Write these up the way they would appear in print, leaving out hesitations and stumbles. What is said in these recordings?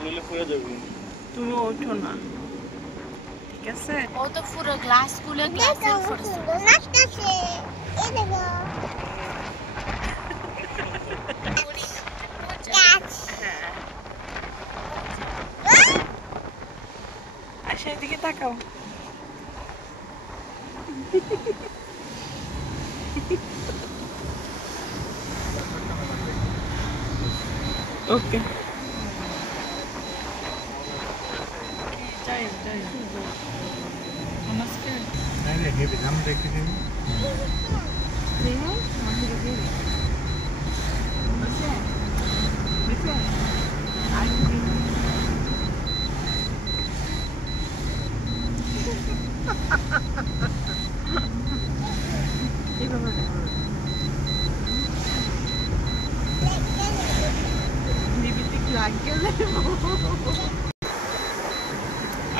তুমি ওঠো না, ঠিক আছে? ও তো পুরো গ্লাস খুলে গ্লাসের উপরে নাচতেছে। এই দেখো আচ্ছা, এদিকে তাকাও। ওকে, যাই যাই। নমস্কার।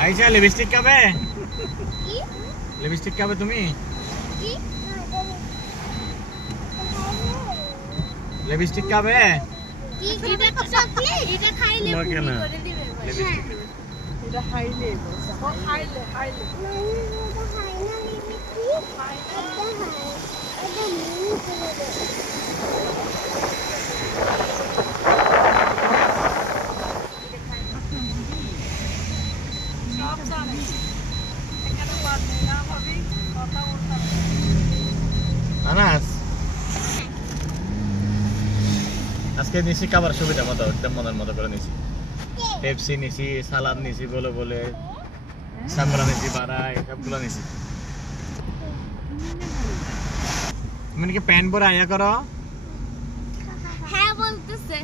আইসা লিপস্টিক খাবে? লিপস্টিক খাবে তুমি? লিপস্টিক খাবে? এটা চকলেট, এটা খাইলে তোমাকে না। করে দিবে ভাই। লিপস্টিক এটা হাইলে বলছে। ও হাইলে হাইলে। এটা খাই না লিপস্টিক। এটা মিনি করে দে। সব জানে। এখানে বাদ নেই না ভাবি, কথা বলতাম। আনাস আজকে নিছি খাবার সুবিধা মতো একদম মনের মতো করে নিছি। পেপসি নিছি, সালাদ নিছি, বলে বলে সামরা নিছি, বাড়াই সবগুলো নিছি। তুমি কি প্যান্ট পরে আয়া করো? হ্যাঁ বলতেছে।